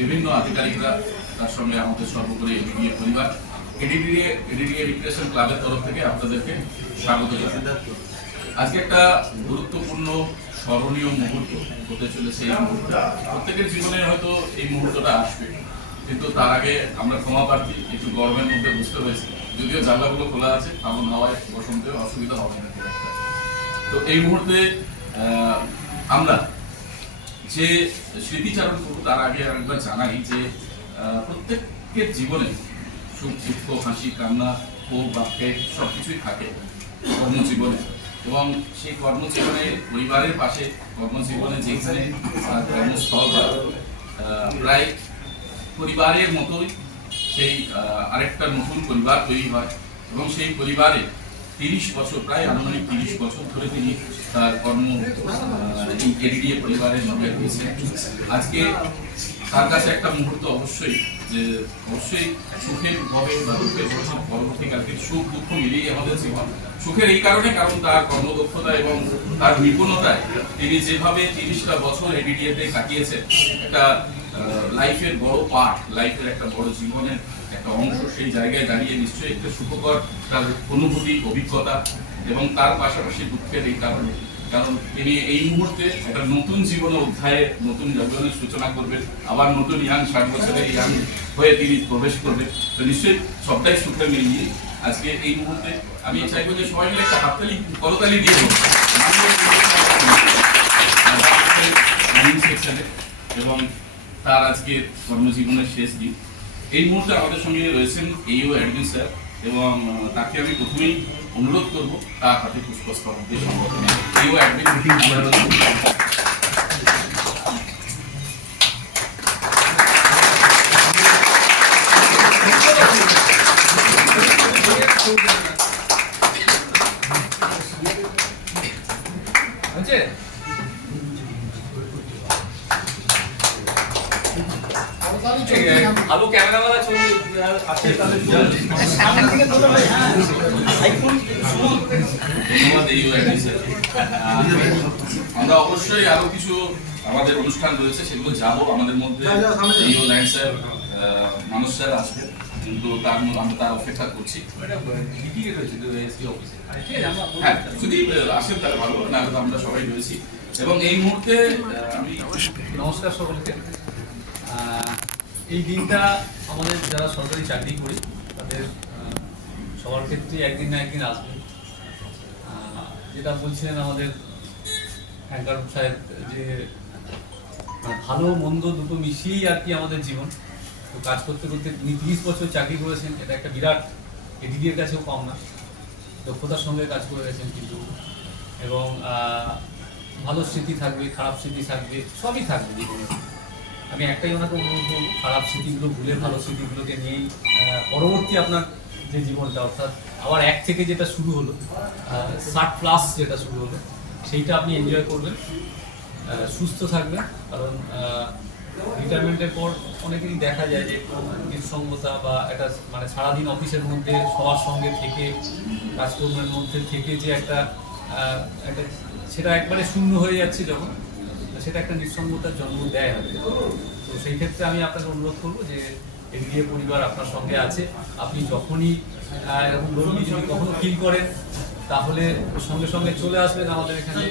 বিভিন্ন আধিকারিকরা, তার সঙ্গে আমাদের সর্বোপরি এডিডিএ পরিবার, এডিডিএ রিক্রিয়েশন ক্লাবের তরফ থেকে আপনাদেরকে স্বাগত জানাই। আজকে একটা গুরুত্বপূর্ণ স্মরণীয় মুহূর্ত হতে চলেছে। এই মুহূর্তে প্রত্যেকের জীবনে হয়তো এই মুহূর্তটা আসবে, কিন্তু তার আগে আমরা ক্ষমা প্রার্থী, একটু গরমের মধ্যে বুঝতে হয়েছে, যদিও জানলাগুলো খোলা আছে, এমন হাওয়ায় বসন্তে অসুবিধা হবে না। তো এই মুহূর্তে আমরা যে স্মৃতিচারণ করবো তার আগে আরেকবার জানাই যে প্রত্যেকের জীবনে সুখ দুঃখ হাসি কান্না ক্ষোভ বাক্যে সবকিছুই থাকে কর্মজীবনে, এবং সেই কর্মজীবনে পরিবারের পাশে কর্মজীবনে যেখানে কর্মস্থল প্রায় পরিবারের মতোই সেই আরেকটা নতুন পরিবার তৈরি হয়, এবং সেই পরিবারে 30 বছর, প্রায় আনুমানিক 30 বছর ধরে তিনি তার কর্ম এডিডিএ পরিবারের সঙ্গে দিয়েছেন। আজকে তার কাছে একটা মুহূর্ত অবশ্যই সুখের হবে বা দুঃখের হবে, পরবর্তীকালকে সুখ দুঃখ মিলিয়ে আমাদের জীবন। সুখের এই কারণে, কারণ তার কর্মদক্ষতা এবং তার নিপুণতায় তিনি যেভাবে 30টা বছর এডিডিএতে কাটিয়েছেন, একটা লাইফের বড় পার্ট, লাইফের একটা বড় জীবনের একটা অংশ, সেই জায়গায় দাঁড়িয়ে নিশ্চয়ই একটা সুখকর তার অনুভূতি অভিজ্ঞতা, এবং তার পাশাপাশি দুঃখের এই কারণে, কারণ তিনি এই মুহূর্তে একটা নতুন জীবনের অধ্যায়ে নতুন জীবনের সূচনা করবেন, আবার নতুন 60 বছরের ইয়াং হয়ে তিনি প্রবেশ করবেন। তো নিশ্চয়ই সবটাই সুখে মিলিয়ে আজকে এই মুহূর্তে আমি চাইবো যে সবাই মিলে একটা হাততালি করতালি দিয়ে এবং তার আজকে কর্মজীবনের শেষ দিন। এই মুহূর্তে আমাদের সঙ্গে রয়েছেন এইও অ্যাডমিন স্যার, এবং তাকে আমি প্রথমেই অনুরোধ করবো তার হাতে পুষ্পস্তবক দিয়ে সংগঠনে এইও অ্যাডমিন ভালো ক্যামেরাওয়ালা ছবি আছে তাহলে আমরা অবশ্যই আরো কিছু আমাদের অনুষ্ঠান রয়েছে, সেগুলো যাবো। আমাদের মধ্যে স্যার, মানুষ স্যার আসবে, কিন্তু আমরা তার অপেক্ষা করছি। হ্যাঁ, যদি আসেন তাহলে ভালো, না হলে আমরা সবাই রয়েছি। এবং এই মুহূর্তে আমি নমস্কার সকলকে। এই দিনটা আমাদের যারা সরকারি চাকরি করি তাদের সবার ক্ষেত্রে একদিন না একদিন আসবে। যেটা বলছিলেন আমাদের অ্যাঙ্কার সাহেব, যে ভালো মন্দ দুটো মিশিয়েই আর কি আমাদের জীবন। তো কাজ করতে করতে তিনি 30 বছর চাকরি করেছেন, এটা একটা বিরাট, এডিডিএর কাছেও কম না, দক্ষতার সঙ্গে কাজ করে গেছেন কিন্তু। এবং ভালো স্মৃতি থাকবে, খারাপ স্মৃতি থাকবে, সবই থাকবে জীবনে। আমি একটাই ওনাকে অনুরোধ করবো, খারাপ স্মৃতিগুলো ভুলে ভালো স্মৃতিগুলোকে নিয়েই পরবর্তী আপনার যে জীবনটা, অর্থাৎ আবার 1 থেকে যেটা শুরু হলো, 60+ যেটা শুরু হলো, সেইটা আপনি এনজয় করবেন, সুস্থ থাকবেন। কারণ রিটায়ারমেন্টের পর অনেকেরই দেখা যায় যে নিঃসঙ্গতা বা একটা মানে সারাদিন অফিসের মধ্যে সবার সঙ্গে থেকে কাজকর্মের মধ্যে থেকে যে একটা সেটা একবারে শূন্য হয়ে যাচ্ছে যখন, সেটা একটা নিঃসঙ্গতার জন্ম দেয় হবে। তো সেই ক্ষেত্রে আমি আপনাকে অনুরোধ করবো যে এডিডিএ পরিবার আপনার সঙ্গে আছে। আপনি যখনই এরকম লোনলি যদি কখনো ফিল করেন, তাহলে সঙ্গে সঙ্গে চলে আসবেন আমাদের এখানে।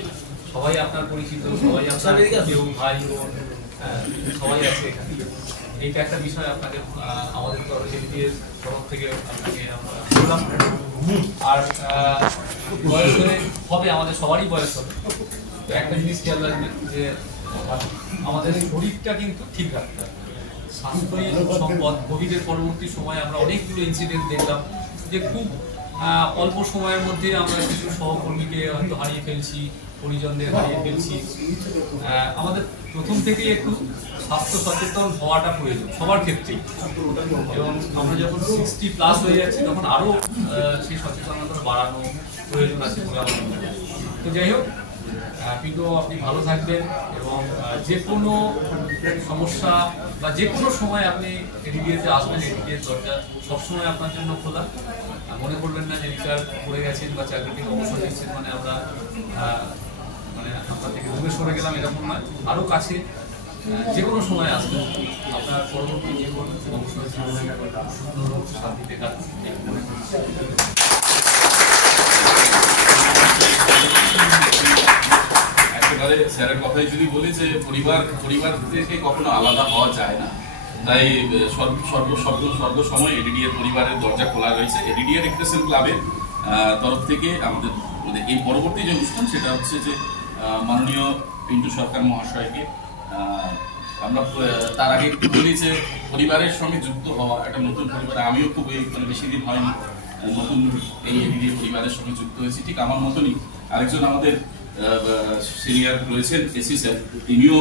সবাই আপনার পরিচিত, সবাই আপনার কেউ ভাই বোন সবাই আছে এখানে। এইটা একটা বিষয় আপনাকে আমাদের এডিডিএর তরফ থেকে আপনাকে আমরা বললাম। আর বয়স হবে, আমাদের সবারই বয়স হবে, তো একটা জিনিস খেয়াল রাখবেন যে আমাদের শরীরটা কিন্তু ঠিক রাখতে হবে। স্বাস্থ্যই সম্পদ। কোভিডের পরবর্তী সময়ে আমরা অনেকগুলো ইনসিডেন্ট দেখলাম যে খুব অল্প সময়ের মধ্যে আমরা কিছু সহকর্মীকে হয়তো হারিয়ে ফেলছি, পরিজনদের হারিয়ে ফেলছি। আমাদের প্রথম থেকেই একটু স্বাস্থ্য সচেতন হওয়াটা প্রয়োজন সবার ক্ষেত্রেই, এবং আমরা যখন 60+ হয়ে যাচ্ছি তখন আরও সেই সচেতনতা বাড়ানো প্রয়োজন আছে বলে আমার মনে হয়। তো যাই হোক, কিন্তু আপনি ভালো থাকবেন, এবং যে কোনো সমস্যা বা যে কোনো সময় আপনি এডিডিএতে আসবেন, এডিডিএর দরজা সবসময় আপনার জন্য খোলা। মনে করবেন না যে রিটায়ার করে গেছেন বা চাকরি থেকে অবসর নিচ্ছেন মানে আমরা মানে আপনার থেকে দূরে সরে গেলাম, এরকম নয়। আরও কাছে যে কোনো সময় আসবেন, আপনার ওনার পরবর্তী জীবন অবসর জীবনে সুন্দর শান্তিতে কাটছে। একেবারে স্যারের কথাই যদি বলি যে পরিবার থেকে কখনো আলাদা হওয়া যায় না, তাই সর্ব সময় এডিডি এর পরিবারের দরজা খোলা রয়েছে। এডিডি রিক্রিয়েশন ক্লাবের তরফ থেকে আমাদের এই পরবর্তী যে অনুষ্ঠান সেটা হচ্ছে যে মাননীয় পিন্টু সরকার মহাশয়কে আমরা তার আগে বলি যে পরিবারের সঙ্গে যুক্ত হওয়া একটা নতুন পরিবার, আমিও খুব বেশি দিন হয়নি নতুন এই এডিডি পরিবারের সঙ্গে যুক্ত হয়েছি। ঠিক আমার মতনই আরেকজন আমাদের সিনিয়র রয়েছেন এসি স্যার, তিনিও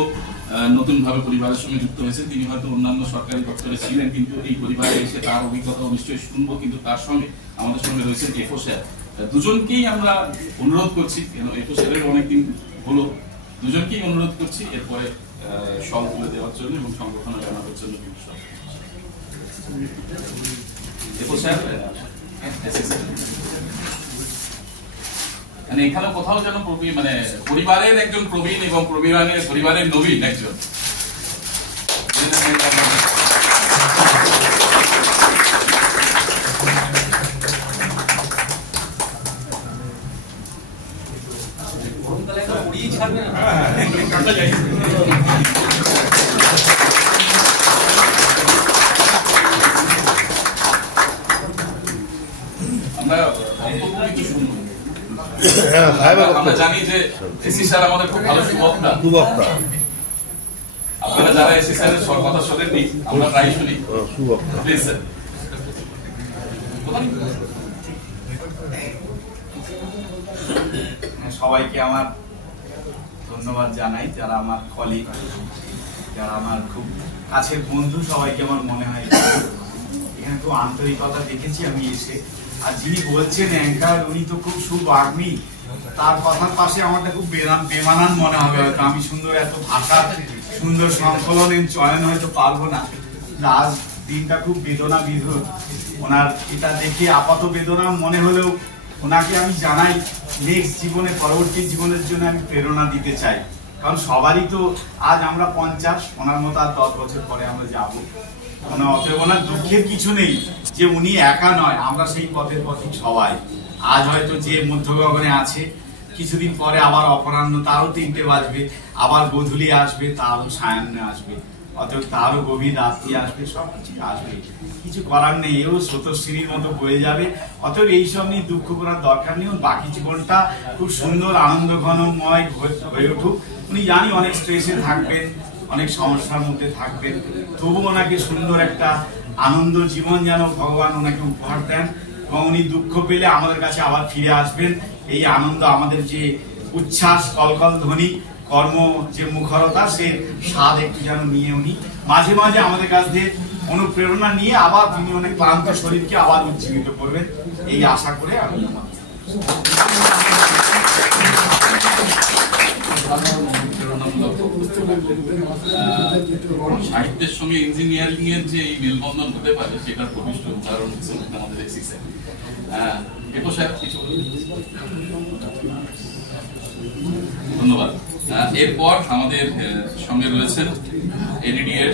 নতুনভাবে পরিবারের সঙ্গে যুক্ত হয়েছেন। তিনি হয়তো অন্যান্য সরকারি দপ্তরে ছিলেন, কিন্তু এই পরিবারে এসে তার অভিজ্ঞতা নিশ্চয়ই শুনবো। কিন্তু তার সঙ্গে আমাদের সঙ্গে রয়েছেন এফও স্যার। দুজনকেই আমরা অনুরোধ করছি, এফও স্যারের অনেকদিন হলো, দুজনকেই অনুরোধ করছি এরপরে সব তুলে দেওয়ার জন্য এবং সংগঠনে জানানোর জন্য। এফও স্যার মানে এখানে কোথাও যেন মানে পরিবারের একজন প্রবীণ এবং পরিবারের নবীন একজন। আমরা কিছু শুনবো। আমরা জানি যে এসি স্যার আমাদের খুব ভালো সুবক্তা। আপনারা যারা এসি স্যারের কথা শোনেননি, আমরা প্রায় শুনি। Please sir. সবাইকে আমার ধন্যবাদ জানাই, যারা আমার কলিগ, যারা আমার খুব কাছের বন্ধু, সবাইকে আমার মনে হয় এখানে খুব আন্তরিকতা দেখেছি আমি এসে। আর যিনি বলছেন অ্যাঙ্কার, উনি তো খুব সুবাগ্মী, তার কথার পাশে আমাদের খুব বেমানান মনে হবে হয়তো। আমি সুন্দর এত ভাষা সুন্দর সংকলনের চয়ন হয়তো পারবো না। আজ দিনটা খুব বেদনা বিধুর, ওনার এটা দেখে আপাত বেদনা মনে হলেও ওনাকে আমি জানাই নেক্সট জীবনে, পরবর্তী জীবনের জন্য আমি প্রেরণা দিতে চাই। কারণ সবারই তো আজ আমরা 50, ওনার মতো আর 10 বছর পরে আমরা যাবো। অতএব ওনার দুঃখের কিছু নেই যে উনি একা নয়, আমরা সেই পথের পথিক সবাই। আজ হয়তো যে মধ্য গগনে আছে, কিছুদিন পরে আবার অপরাহ্ন তারও 3টে বাজবে, আবার গোধূলি আসবে, তারও সায়ান্নে আসবে, অতএব তারও গভীর রাত্রি আসবে, সবকিছু আসবে, কিছু করার নেই। এও স্রোতস্বিনীর মতো বয়ে যাবে। অতএব এইসব নিয়ে দুঃখ করার দরকার নেই। বাকি জীবনটা খুব সুন্দর আনন্দ ঘনময় হয়ে উঠুক। উনি জানি অনেক স্ট্রেসে থাকবেন, অনেক সমস্যার মধ্যে থাকবেন, তবু ওনাকে সুন্দর একটা আনন্দ জীবন যেন ভগবান ওনাকে উপহার দেন, এবং উনি দুঃখ পেলে আমাদের কাছে আবার ফিরে আসবেন। এই আনন্দ, আমাদের যে উচ্ছ্বাস, কলকল ধ্বনি, কর্ম যে মুখরতা, সে স্বাদ একটু যেন নিয়ে উনি মাঝে মাঝে আমাদের কাছ দিয়ে অনুপ্রেরণা নিয়ে আবার তিনি অনেক ক্লান্ত শরীরকে আবার উজ্জীবিত করবেন, এই আশা করে আমি সাহিত্যের সঙ্গে ইঞ্জিনিয়ারিং এর যে এই মেলবন্ধন হতে পারে সেটার প্রবিষ্ট উদাহরণ হিসেবে আমাদের এসি স্যার। এরপর স্যার কিছু ধন্যবাদ। এরপর আমাদের সঙ্গে রয়েছেন এডিডি এর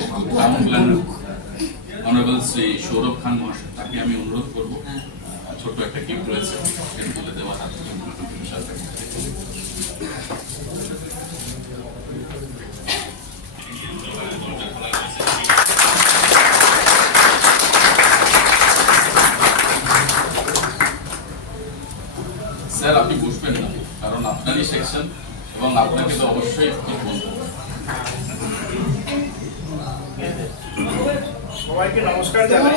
অনারেবল শ্রী সৌরভ খান মহাশয়। তাকে আমি অনুরোধ করবো, ছোট্ট একটা গিফট রয়েছে তুলে দেওয়া হাত। স্যার আপনি বসবেন না, কারণ আপনারই সেকশন এবং আপনাকে তো অবশ্যই সবাইকে নমস্কার জানাই।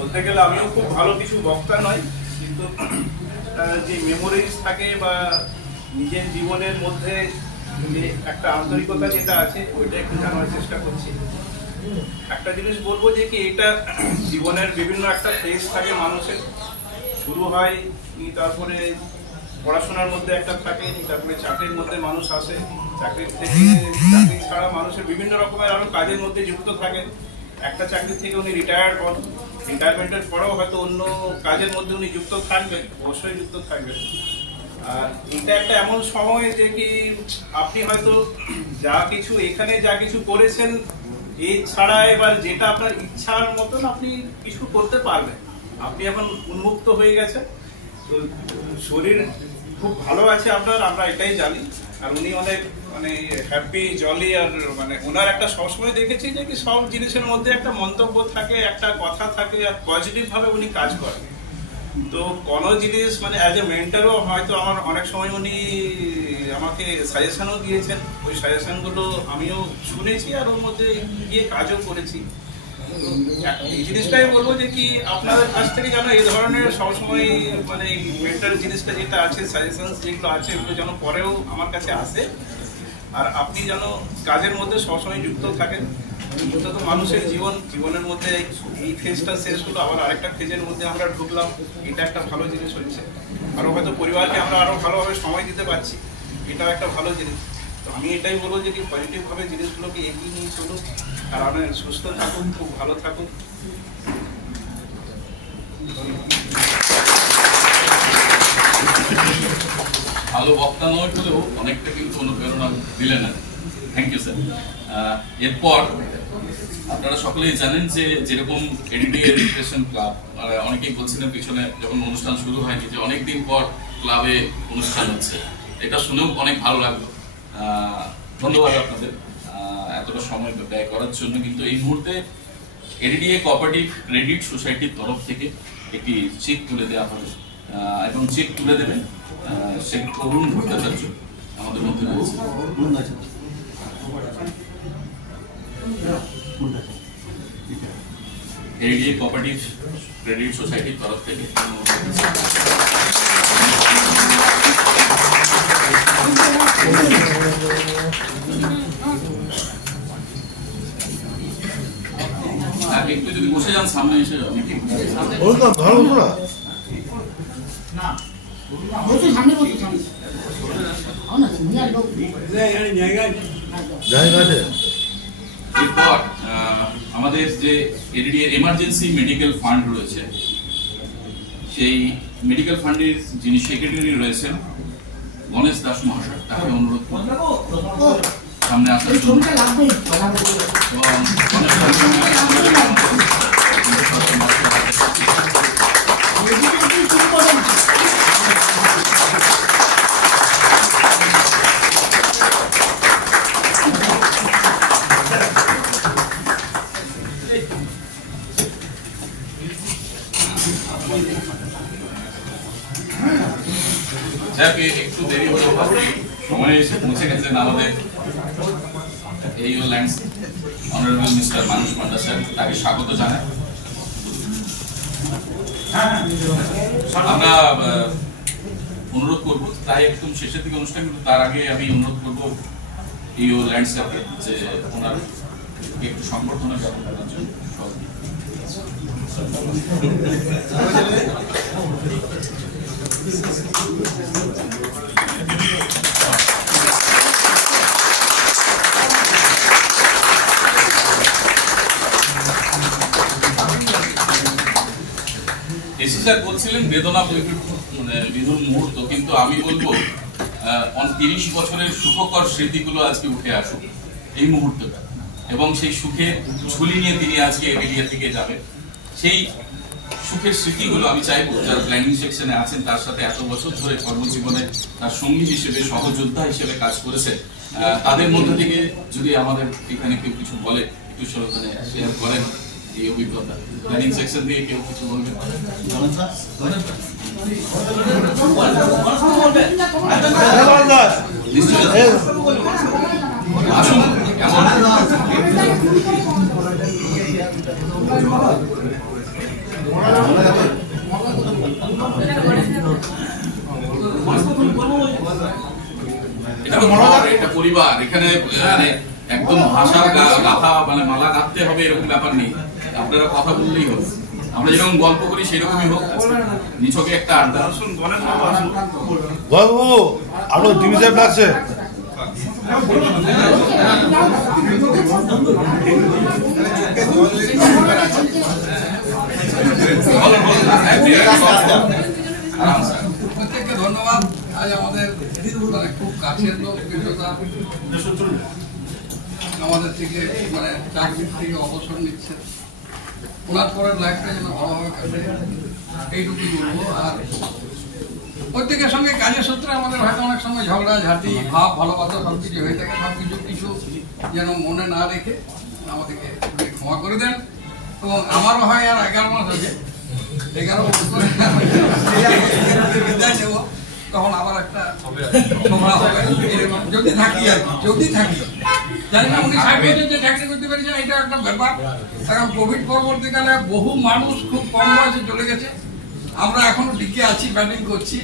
বলতে গেলে আমিও খুব ভালো কিছু বক্তা নয়, কিন্তু যে মেমোরিজ থাকে বা নিজের জীবনের মধ্যে একটা আন্তরিকতা যেটা আছে ওইটা একটু জানার চেষ্টা করছি। একটা জিনিস বলবো যে কি, এটা জীবনের বিভিন্ন একটা ফেজ থাকে মানুষের। শুরু হয়, তারপরে পড়াশোনার মধ্যে একটা থাকে, তারপরে চাকরির মধ্যে মানুষ আসে, চাকরি ছাড়া মানুষের বিভিন্ন রকমের আরো কাজের মধ্যে যুক্ত থাকে। একটা চাকরি থেকে উনি রিটায়ার্ড হন, রিটায়ারমেন্টের পরেও হয়তো অন্য কাজের মধ্যে উনি যুক্ত থাকবেন, অবশ্যই যুক্ত থাকবেন। আর এটা একটা এমন সময় যে কি আপনি হয়তো এখানে যা কিছু করেছেন এছাড়া এবার যেটা আপনার ইচ্ছার মতন আপনি কিছু করতে পারবেন। আপনি এখন উন্মুক্ত হয়ে গেছেন, তো শরীর খুব ভালো আছে আপনার, আমরা এটাই জানি। আর উনি অনেক মানে হ্যাপি জলি, আর মানে ওনার একটা সবসময় দেখেছি যে কি সব জিনিসের মধ্যে একটা মন্তব্য থাকে, একটা কথা থাকে, আর পজিটিভ ভাবে উনি কাজ করেন। তো কোনো জিনিস মানে অ্যাজ এ মেন্টারও হয়তো আমার অনেক সময় উনি আমাকে সাজেশনও দিয়েছেন, ওই সাজেশনগুলো আমিও শুনেছি আর ওর মধ্যে গিয়ে কাজও করেছি। এই জিনিসটাই বলবো যে কি আপনাদের কাছ থেকে যেন এই ধরনের সবসময় মানে মেন্টাল জিনিসটা যেটা আছে, সাজেশন যেগুলো আছে এগুলো যেন পরেও আমার কাছে আসে, আর আপনি যেন কাজের মধ্যে সবসময় যুক্ত থাকেন। এটা তো মানুষের জীবনের মধ্যে এই ফেজটা শেষ হলো, আবার আরেকটা ফেজের মধ্যে আমরা ঢুকলাম, এটা একটা ভালো জিনিস হচ্ছে। আরও হয়তো পরিবারকে আমরা আরও ভালোভাবে সময় দিতে পারছি, এটাও একটা ভালো জিনিস। তো আমি এটাই বলবো যে কি পজিটিভভাবে জিনিসগুলোকে এগিয়ে নিয়ে চলুন, আর আপনি সুস্থ থাকুন, খুব ভালো থাকুন। ভালো বক্তা নয় হলেও অনেকটা কিন্তু অনুপ্রেরণা দিলেন। Thank you sir. এরপর আপনারা সকলেই জানেন যে যেরকম এডিডিএ রিক্রিয়েশন ক্লাব, অনেকেই বলছিলেন পিছনে যখন অনুষ্ঠান শুরু হয়নি যে অনেকদিন পর ক্লাবে অনুষ্ঠান হচ্ছে, এটা শুনেও অনেক ভালো লাগলো। ধন্যবাদ আপনাদের এতটা সময় ব্যয় করার জন্য। কিন্তু এই মুহূর্তে এডিডিএ কোঅপারেটিভ ক্রেডিট সোসাইটির তরফ থেকে একটি চেক তুলে দেওয়া হবে, এবং চেক তুলে দেবেন শেখ অরুণ ভট্টাচার্য আমাদের মধ্যে রয়েছে। এডিডিএ কোঅপারেটিভ ক্রেডিট সোসাইটির তরফ থেকে একটু যদি বসে যান সামনে এসে এরপর আমাদের যে এডিডিএর এমার্জেন্সি মেডিকেল ফান্ড রয়েছে, সেই মেডিকেল ফান্ডের যিনি সেক্রেটারি রয়েছেন গণেশ দাস মহাশয়, তাকে অনুরোধ করব সামনে আসার জন্য। একটু দেরি হলো, সময় এসে পৌঁছে গেছেন আমাদের এইও ল্যান্ডস অনারেবল মিস্টার মানুষ মান্ডা স্যার, তাকে স্বাগত জানাই। আমরা অনুরোধ করব তাই একদম শেষের দিকে অনুষ্ঠান, কিন্তু তার আগে আমি অনুরোধ করব এইও ল্যান্ডস স্যারকে যে ওনার একটু সংবর্ধনা জ্ঞাপন করার জন্য। এসি স্যার বলছিলেন বেদনা মানে বিধুর মুহূর্ত, কিন্তু আমি বলবো 30 বছরের সুখকর স্মৃতিগুলো আজকে উঠে আসুক এই মুহূর্তটা, এবং সেই সুখে ঝুলি নিয়ে তিনি আজকে এডিডিএ থেকে যাবেন। সেই সুখের স্মৃতিগুলো আমি চাইবো যারা প্ল্যানিং সেকশনে আছেন, তার সাথে এত বছর ধরে কর্মজীবনে তার সঙ্গী হিসেবে সহযোদ্ধা হিসেবে কাজ করেছে, তাদের মধ্যে থেকে যদি আমাদের এখানে কেউ কিছু বলে, একটু শেয়ার করেন এই অভিজ্ঞতা। প্ল্যানিং সেকশন দিয়ে কেউ কিছু বলবেন? আসুন, এটা পরিবার, এখানে একদম ভাষা গাথা মানে মালা গাঁথতে হবে এরকম ব্যাপার নেই, আপনারা কথা বললেই হবে। আমরা যেরকম গল্প করি সেরকমই হোক, নিছকে একটা আড্ডা। বাবু আরো ডিভিশন লাগছে। প্রত্যেককে ধন্যবাদ। আজ আমাদের মানে খুব কাছের লোক বিশ্বতা আমাদের থেকে মানে চাকরির থেকে অবসর নিচ্ছে। ওনার পরের লাইফটা যেন ভালোভাবে কাটে এইটুকুই বলবো। আর প্রত্যেকের সঙ্গে কাজের সূত্রে আমাদের হয়তো অনেক সময় ঝগড়া ঝাঁটি ভাব ভালোবাসা সব কিছু হয়ে থাকে। সব কিছু যেন মনে না রেখে আমাদেরকে ক্ষমা করে দেন। এবং আমারও হয় আর 11 মাস আছে, 11 বছর বিদায় নেব, তখন আবার একটা ঝগড়া হবে যদি থাকি আর কি, যদি থাকি। জানি না উনি 60 বছর যে চাকরি করতে পেরেছেন এটা একটা ব্যাপার। কারণ কোভিড পরবর্তীকালে বহু মানুষ খুব কম বয়সে চলে গেছে, আমরা এখনো টিকে আছি, ব্যাটিং করছি।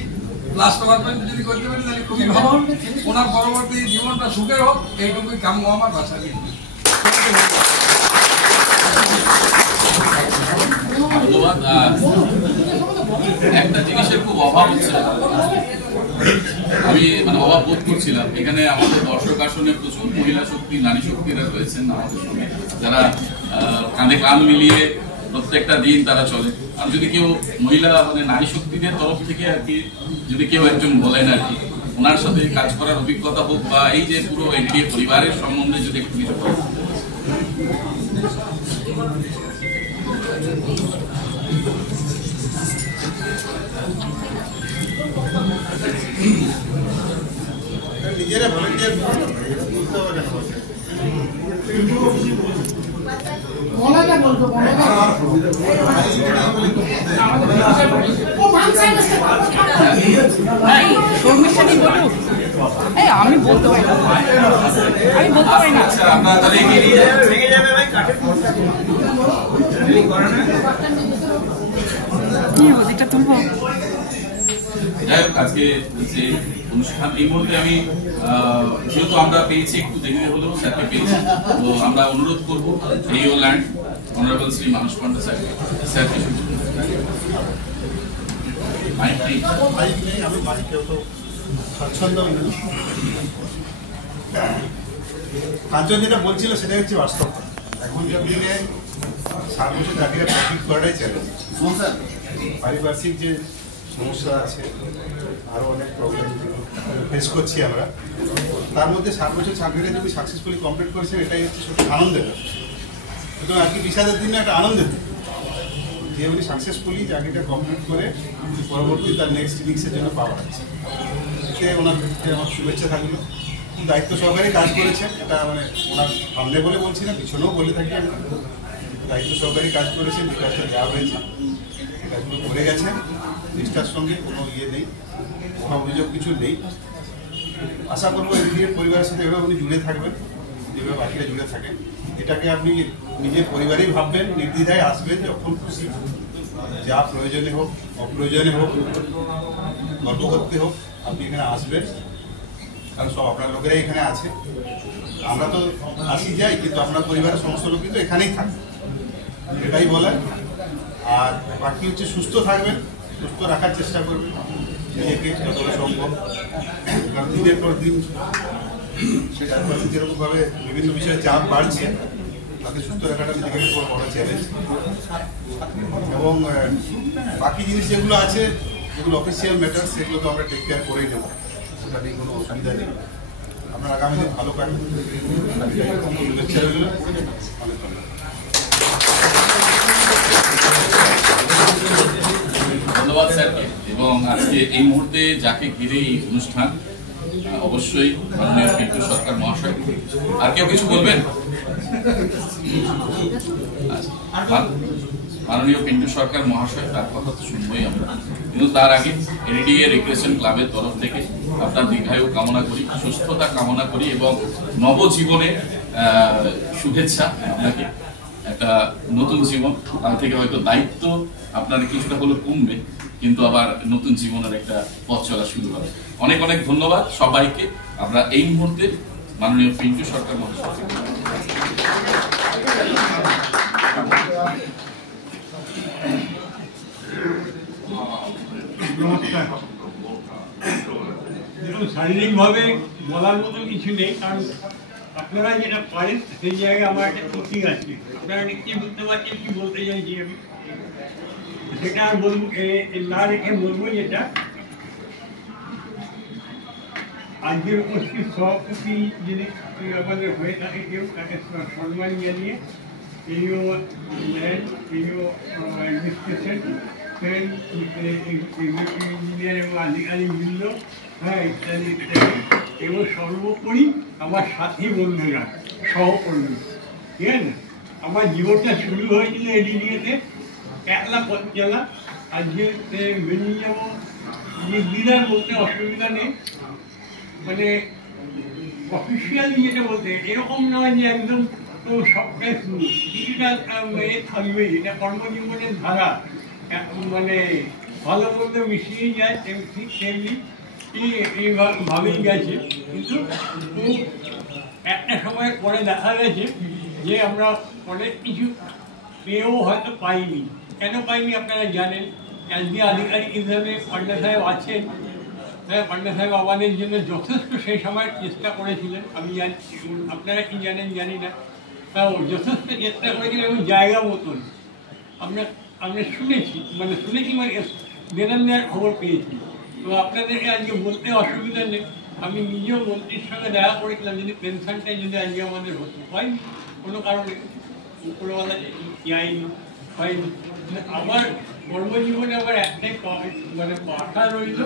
লাস্ট ওভার পর্যন্ত যদি করতে পারি তাহলে খুবই ভালো। ওনার পরবর্তী জীবনটা সুখের হোক, এইটুকুই কাম্য আমার বাসা দিয়ে। ধন্যবাদ। একটা জিনিসের খুব অভাব হচ্ছে, আমি মানে অভাব বোধ করছিলাম। এখানে আমাদের দর্শক আসনে প্রচুর মহিলা শক্তি, নারী শক্তিরা রয়েছেন আমাদের সঙ্গে, যারা কাঁধে কাঁধ মিলিয়ে প্রত্যেকটা দিন তারা চলে। আর যদি কেউ মহিলা মানে নারী শক্তিদের তরফ থেকে আর কি যদি কেউ একজন বলেন আর কি ওনার সাথে কাজ করার অভিজ্ঞতা হোক বা এই যে পুরো এনডিএ পরিবারের সম্বন্ধে যদি একটু কিছু বলেন। নিজেরা ভলেন্টিয়ার করতে হবে না। মলাটা বলবো আমি বলতে পারি না, আমি বলতে পারি না। কি এটা তুলবো? যাই হোক, আজকে যে অনুষ্ঠান এই মুহূর্তে আমি যেহেতু আমরা পেয়েছি একটু দেরিতে হলেও স্যারকে পেয়েছি, তো আমরা অনুরোধ করবো রিও ল্যান্ড অনারেবল শ্রী মানস পান্ডা স্যার কিছু আমি মাইকেও তো স্বচ্ছন্দ নেই। কাঞ্চন যেটা বলছিল সেটাই হচ্ছে বাস্তব। এখনকার দিনে 7 বছর চাকরিটা কমপ্লিট করাটাই চ্যালেঞ্জ। পারিপার্শ্বিক যে সমস্যা আছে, আরও অনেক প্রবলেম ফেস করছি আমরা, তার মধ্যে 7 বছর চাকরিটা যদি সাকসেসফুলি কমপ্লিট করেছেন এটাই হচ্ছে সত্যি আনন্দের। সুতরাং আর কি বিষাদের দিনে একটা আনন্দের যে উনি সাকসেসফুলি চাকরিটা কমপ্লিট করে পরবর্তী তার নেক্সট ইনিংসের জন্য পাওয়া যাচ্ছে। এতে ওনার আমার শুভেচ্ছা থাকলো। দায়িত্ব সহকারে কাজ করেছেন, এটা মানে ওনার সামনে বলে বলছি না, পিছনেও বলে থাকি আমি। দায়িত্ব সহকারে কাজ করেছেন, যে কাজটা দেওয়া হয়েছে কাজগুলো করে গেছেন। নিষ্ঠার সঙ্গে কোনো ইয়ে নেই, কোনো অভিযোগ কিছু নেই। আশা করবো এনডিএ পরিবারের সাথে এভাবে উনি জুড়ে থাকবেন, যেভাবে বাকিরা জুড়ে থাকেন। এটাকে আপনি নিজের পরিবারেই ভাববেন, নির্দ্বিধায় আসবেন যখন খুশি, যা প্রয়োজনে হোক অপ্রয়োজনে হোক গল্প করতে হোক আপনি এখানে আসবেন। কারণ সব আপনার লোকেরাই এখানে আছে, আমরা তো আসি যাই, কিন্তু আপনার পরিবারের সমস্ত লোক কিন্তু এখানেই থাকে, এটাই বলার। আর বাকি হচ্ছে সুস্থ থাকবেন, সুস্থ রাখার চেষ্টা করবেন নিজেকে যতটা সম্ভব। কারণ দিনের পর দিন যেরকমভাবে বিভিন্ন বিষয়ে চাপ বাড়ছে, তাকে সুস্থ রাখাটা নিজেকে খুব বড় চ্যালেঞ্জ। এবং বাকি জিনিস যেগুলো আছে, যেগুলো অফিসিয়াল ম্যাটার, সেগুলো তো আমরা টেক কেয়ার করেই নেব, ওটা নিয়ে কোনো অসুবিধা নেই। আপনার আগামী দিন ভালো কাটবে, শুভেচ্ছা রইল। অনেক ধন্যবাদ স্যারকে। এবং আজকে এই মুহূর্তে যাকে ঘিরে এই অনুষ্ঠান, অবশ্যই মাননীয় পিন্টু সরকার মহাশয়। আর কেউ কিছু বলবেন? মাননীয় পিন্টু সরকার মহাশয়, তার কথা তো শুনবই আমরা, কিন্তু তার আগে এনডিএ রিক্রিয়েশন ক্লাবের তরফ থেকে আপনার দীর্ঘায়ু কামনা করি, সুস্থতা কামনা করি এবং নবজীবনে শুভেচ্ছা আপনাকে। একটা নতুন জীবন, তার থেকে হয়তো দায়িত্ব আপনার কিছুটা হলো কমবে, কিন্তু আবার নতুন জীবনের একটা পথ চলা শুরু হবে। অনেক অনেক ধন্যবাদ সবাইকে। আমরা এই মুহূর্তে মাননীয় পিন্টু সরকার মহাশয়। শারীরিকভাবে বলার মতো কিছু নেই, কারণ আপনারা যেটা পারেন সেই জায়গায় আমার একটা ক্ষতি আছে। আপনারা নিশ্চয়ই বুঝতে পারছেন কি বলতে চাইছি আমি, সেটা আর বলবো না রেখে বলবো যেটা আজকের উপস্থিত সভাপতি যিনি আমাদের হয়ে থাকে কেউ তাকে সম্মান জানিয়ে এইও অ্যাডমিনিস্ট্রেশন ইঞ্জিনিয়ার এবং আধিকারিকবৃন্দ, হ্যাঁ, ইত্যাদি ইত্যাদি, এবং সর্বোপরি আমার সাথী বন্ধুরা, সহকর্মী। ঠিক আছে, আমার জীবনটা শুরু হয়েছিল এডিডিএতে একলা পথ চলা। আজকে বেরিয়ে যাবো দিদার বলতে অসুবিধা নেই, মানে অফিসিয়ালি যেটা বলতে এরকম নয় যে একদম তো সবটাই শুরু, কিছুটা থাকবেই, এটা কর্মজীবনের ধারা, মানে ভালো মন্দ মিশিয়ে যায়, ঠিক তেমনি এইভাবেই গেছে। কিন্তু একটা সময়ের পরে দেখা গেছে যে আমরা অনেক কিছু পেয়েও হয়তো পাইনি। কেন পাইনি আপনারা জানেন, আজকে আধিকারিক হিসাবে পান্ডা সাহেব আছেন। হ্যাঁ, পান্ডা সাহেব আমাদের জন্য যথেষ্ট সেই সময় চেষ্টা করেছিলেন। আমি জানি, আপনারা কি জানেন জানি না, যথেষ্ট চেষ্টা করেছিলেন এবং জায়গা মতন আমরা শুনেছি, মানে দেনার নেওয়ার খবর পেয়েছি। তো আপনাদেরকে আজকে বলতে অসুবিধা নেই, আমি নিজেও মন্ত্রীর সঙ্গে দেখা করেছিলাম যদি পেনশনটাই যদি আজকে আমাদের হতো, হয়নি কোনো কারণে, উপরওয়ালা যায়নি, হয়নি। আমার কর্মজীবনে আমার একটাই মানে আশা রইল,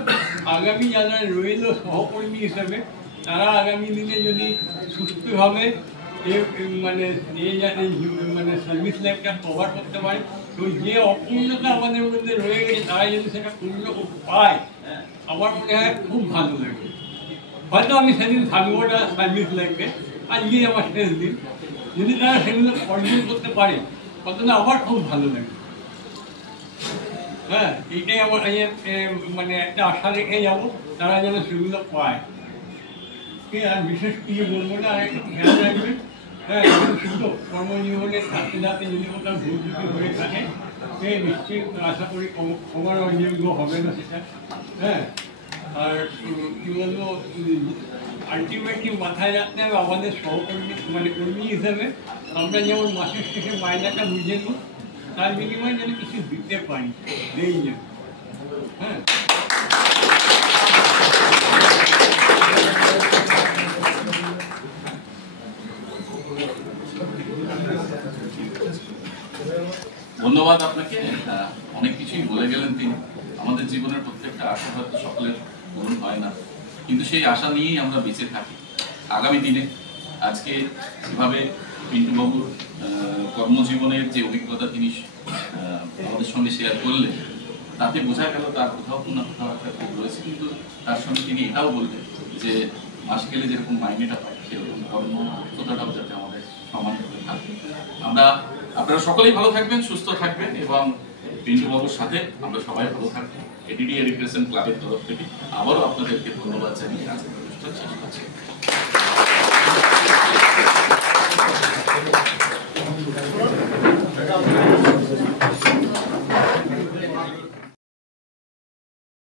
আগামী যারা রইল সহকর্মী হিসেবে, তারা আগামী দিনে যদি সুস্থভাবে মানে সার্ভিস লাইফটা কভার করতে পারে, তো যে অপূর্ণতা আমাদের মধ্যে রয়ে গেছে তারা যদি সেটা পূর্ণ পায়, আমার মনে হয় খুব ভালো লাগবে। হয়তো আমি সেদিন থাকবো না সার্ভিস লাইফে, আজকেই আমার শেষ দিন, যদি তারা সেগুলো অর্জন করতে পারে কতটা আমার খুব ভালো লাগে। হ্যাঁ, এইটাই আমার মানে একটা আশা রেখে যাবো, তারা যেন সেগুলো পায়। ঠিক আছে, আর বিশেষ কিছু বলবো না, আর একটু খেয়াল রাখবেন। হ্যাঁ, শুধু কর্মজীবনে থাকতে থাকতে যদি কোথাও ভুল ত্রুটি হয়ে থাকে, নিশ্চয়ই আশা করি ক্ষমার অযোগ্য হবে না সেটা। হ্যাঁ, আর কি বলবো, আলটিমেটলি মাথায় রাখতে হবে আমাদের সহকর্মী মানে কর্মী হিসেবে আমরা যেমন মাসের শেষে মাইনাটা বুঝে নিই, তার বিনিময়ে যেন কিছু দিতে পারি, নেই যে। হ্যাঁ, ধন্যবাদ আপনাকে। অনেক কিছুই বলে গেলেন তিনি। আমাদের জীবনের প্রত্যেকটা আশা হয়তো সকলের পূরণ হয় না, কিন্তু সেই আশা নিয়েই আমরা বেঁচে থাকি। আগামী দিনে আজকে যেভাবে পিন্টুবাবুর কর্মজীবনের যে অভিজ্ঞতা তিনি আমাদের সঙ্গে শেয়ার করলেন, তাতে বোঝা গেল তার কোথাও না কোথাও একটা ক্ষোভ রয়েছে, কিন্তু তার সঙ্গে তিনি এটাও বললেন যে মাস গেলে যেরকম মাইনেটা পায় সেরকম কর্মক্ষমতাটাও যাতে আমাদের সমানভাবে থাকে। আপনারা সকলেই ভালো থাকবেন, সুস্থ থাকবেন, এবং পিন্টুবাবুর সাথে আমরা সবাই ভালো থাকবো। এডিডিএ রিক্রিয়েশন ক্লাবের তরফ থেকে আবারও আপনাদেরকে ধন্যবাদ জানিয়ে আজকের অনুষ্ঠান শেষ করছি।